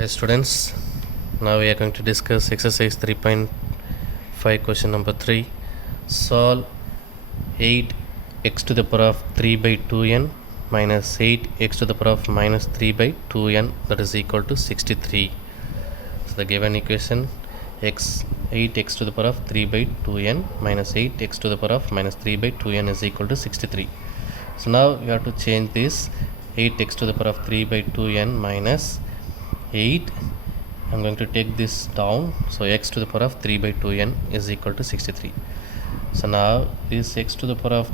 Hi students, now we are going to discuss exercise 3.5 question number 3. Solve 8x to the power of 3 by 2n minus 8x to the power of minus 3 by 2n, that is equal to 63. So the given equation, 8x to the power of 3 by 2n minus 8x to the power of minus 3 by 2n is equal to 63. So now we have to change this 8x to the power of 3 by 2n minus 8. I'm going to take this down, so x to the power of 3 by 2n is equal to 63. So now this x to the power of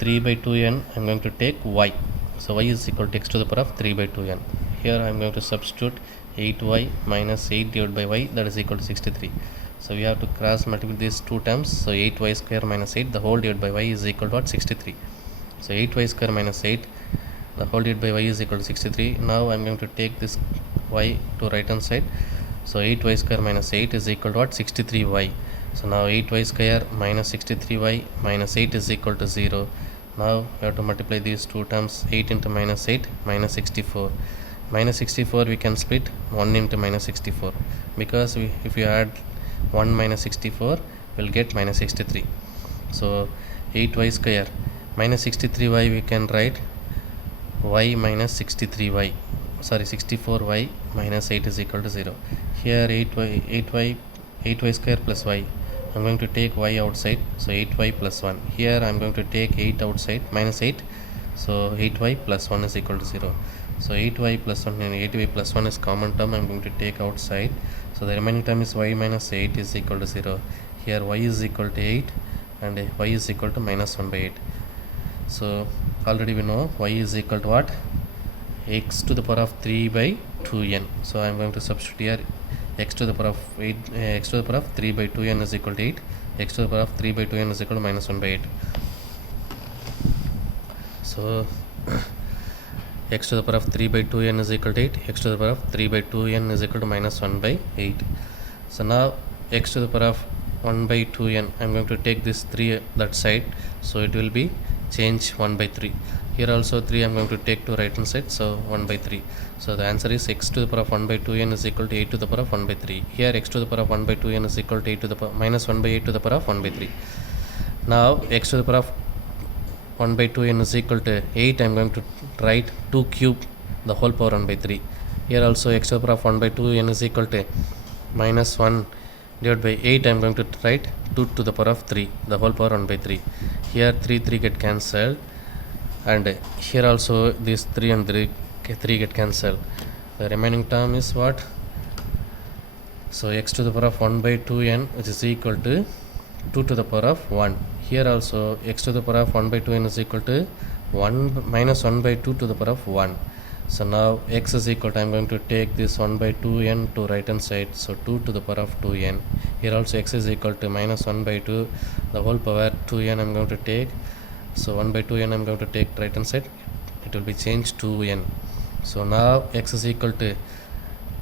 3 by 2n, I'm going to take y. So y is equal to x to the power of 3 by 2n. Here I'm going to substitute 8y minus 8 divided by y, that is equal to 63. So we have to cross multiply these two terms. So 8y square minus 8, the whole divided by y is equal to what? 63. So 8y square minus 8, the whole divided by y is equal to 63. Now I'm going to take this y to right hand side. So 8y square minus 8 is equal to what? 63y. So now 8y square minus 63y minus 8 is equal to 0. Now we have to multiply these two terms. 8 into minus 8 minus 64. Minus 64 we can split 1 into minus 64, because if you add 1 minus 64 we'll get minus 63. So 8y square minus 63y, we can write y minus 63y, 64y minus 8 is equal to 0. Here 8y square plus y, I'm going to take y outside, so 8y plus 1. Here I'm going to take 8 outside, minus 8, so 8y plus 1 is equal to 0. So 8y plus 1 and 8y plus 1 is common term, I'm going to take outside. So the remaining term is y minus 8 is equal to 0. Here y is equal to 8 and y is equal to minus 1 by 8. So already we know y is equal to what? X to the power of 3 by 2n. So I am going to substitute here x to the power of 8, x to the power of 3 by 2n is equal to 8. X to the power of 3 by 2n is equal to minus 1 by 8. So x to the power of 3 by 2n is equal to 8. X to the power of 3 by 2n is equal to minus 1 by 8. So now x to the power of 1 by 2n, I am going to take this 3 that side, so it will be change 1 by 3. Here also 3 I am going to take to right hand side, so 1 by 3. So the answer is x to the power of 1 by 2n is equal to 8 to the power of 1 by 3. Here x to the power of 1 by 2n is equal to 8 to the power minus 1 by 8 to the power of 1 by 3. Now x to the power of 1 by 2n is equal to 8. I am going to write 2 cube the whole power 1 by 3. Here also x to the power of 1 by 2n is equal to minus 1 divided by 8. I am going to write 2 to the power of 3 the whole power 1 by 3. Here 3 get cancelled, and here also this 3 and 3 get cancelled. The remaining term is what? So x to the power of 1 by 2n, which is equal to 2 to the power of 1. Here also x to the power of 1 by 2n is equal to 1 minus 1 by 2 to the power of 1. So now x is equal to, I am going to take this 1 by 2n to right hand side, so 2 to the power of 2n. Here also x is equal to minus 1 by 2 the whole power 2n I am going to take. So 1 by 2n I am going to take right hand side, it will be changed 2n. So now x is equal to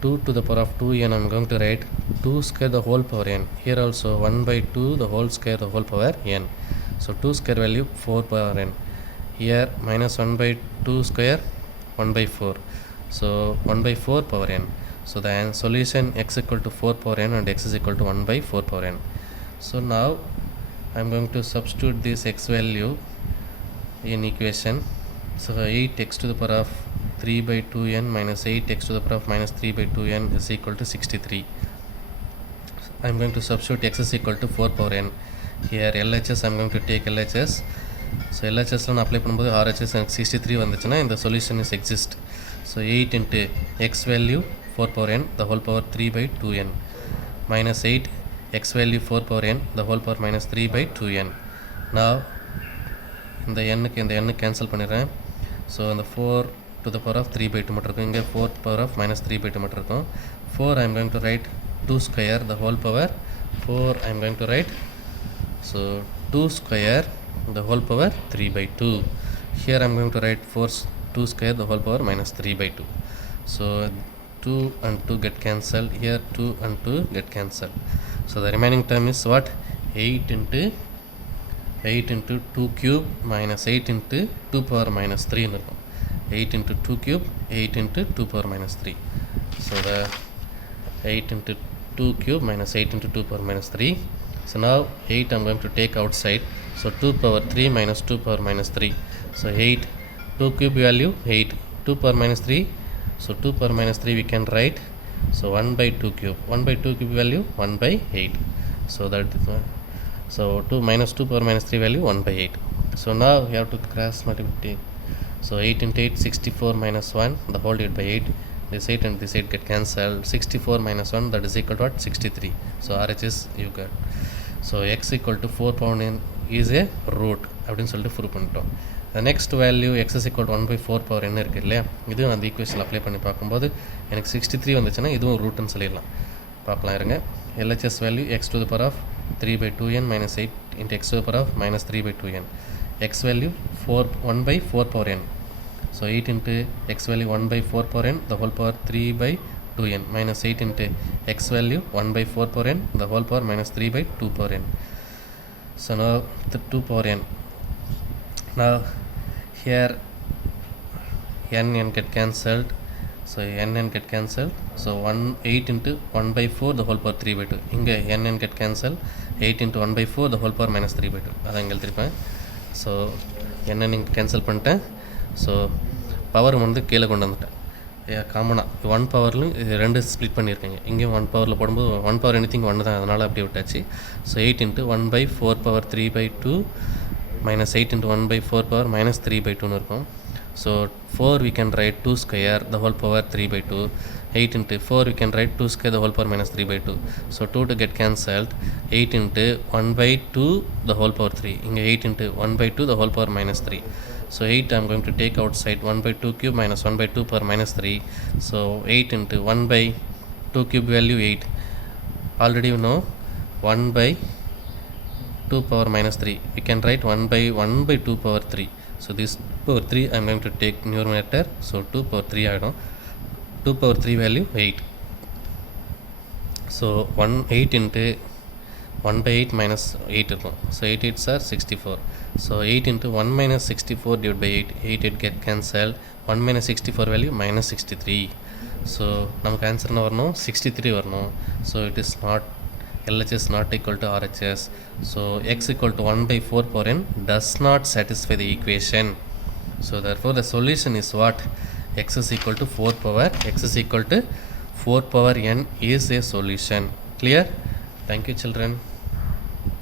2 to the power of 2n, I am going to write 2 square the whole power n. Here also 1 by 2 the whole square the whole power n. So 2 square value 4 power n. Here minus 1 by 2 square 1 by 4. So 1 by 4 power n. So the solution x equal to 4 power n and x is equal to 1 by 4 power n. So now I am going to substitute this x value in equation. So 8x to the power of 3 by 2n minus 8x to the power of minus 3 by 2n is equal to 63. I am going to substitute x is equal to 4 power n. Here LHS I am going to take LHS. So LHS la apply பண்ணும்போது RHS 63 வந்துச்சுனா இந்த solution is exist. So 8 into x value 4 power n the whole power 3 by 2n minus 8 x value 4 power n the whole power minus 3 by 2n. Now இந்த n cancel பண்ணிறேன். So the 4 to the power of 3 by 2 மட்டும் இருக்கும். இங்க 4 power of minus 3 by 2 மட்டும் இருக்கும். 4 I am going to write 2 square the whole power 4 I am going to write, so 2 square the whole power 3 by 2. Here I am going to write 2 square the whole power minus 3 by 2. So 2 and 2 get cancelled. Here 2 and 2 get cancelled. So the remaining term is what? 8 into 2 cube minus 8 into 2 power minus 3. 8 into 2 cube, 8 into 2 power minus 3. So the 8 into 2 cube minus 8 into 2 power minus 3. So now 8 I'm going to take outside. So 2 power 3 minus 2 power minus 3. So 8, 2 cube value 8, 2 power minus 3. So 2 power minus 3 we can write. So 1 by 2 cube. 1 by 2 cube value 1 by 8. So that so 2 minus 2 power minus 3 value 1 by 8. So now we have to cross multiply. So 8 into 8 64 minus 1 the whole divided by 8. This 8 and this 8 get cancelled. 64 minus 1 that is equal to what? 63. So RHS you got. So x equal to 4 pound n is a root அப்படின்னு சொல்லிட்டு prove பண்ணிட்டோம். Next value x is equal to 1 by 4 power n இருக்குது இல்லையா, இதுவும் அந்த equation apply பண்ணி பார்க்கும்போது எனக்கு 63 வந்துச்சுன்னா இதுவும் ரூட்டுன்னு சொல்லிடலாம். பார்க்கலாம் இருங்க. LHS value x to the power of 3 by 2n minus 8 into x to the power of minus 3 by 2n. x value 1 by 4 power n. So 8 into x value 1 by 4 power n the whole power 3 by 2n minus 8 into x value 1 by 4 power n the whole power minus 3 by 2 power n. So now the 2 power n. Now here n get cancelled. So n get cancelled. So 8 into 1 by 4 the whole power 3 by 2. இங்கே n get cancelled. 8 into 1 by 4 the whole power minus 3 by 2. அதான் இங்கே எழுதிருப்பேன். So n இங்கே cancel பண்ணிட்டேன். So power வந்து கீழே கொண்டு வந்துட்டேன். காமனாக 1 பவர்லையும் இது ரெண்டு ஸ்ப்ளிட் பண்ணியிருக்கீங்க. இங்கேயும் 1 பவரில் போடும்போது 1 பவர் எனிதிங் 1 தான், அதனால் அப்படியே விட்டாச்சு. So 8 into 1 by 4 power 3 by 2 minus 8 into 1 by 4 power minus 3 by 2 இருக்கும். So 4 we can write 2 square the whole power 3 by 2. 8 into 4 we can write 2 square the whole power minus 3 by 2. So 2 to get cancelled. 8 into 1 by 2 the whole power 3. இங்கே 8 into 1 by 2 the whole power minus 3. So 8 I'm going to take outside. 1 by 2 cube minus 1 by 2 power minus 3. So 8 into 1 by 2 cube value 8. Already you know 1 by 2 power minus 3. We can write 1 by 2 power 3. So this power 3 I'm going to take numerator. So 2 power 3 I know. 2 power 3 value 8. So 8 into 1 by 8 minus 8 இருக்கும். So 8 8s are 64. So 8 into 1 minus 64 divided by 8. 8 8 get cancelled. 1 minus 64 value minus 63. So நமக்கு answer என்ன வரணும்? 63 வரணும். So it is not LHS not equal to RHS. So x equal to 1 by 4 power n does not satisfy the equation. So therefore the solution is what? X is equal to 4 power. X is equal to 4 power n is a solution. Clear? Thank you children.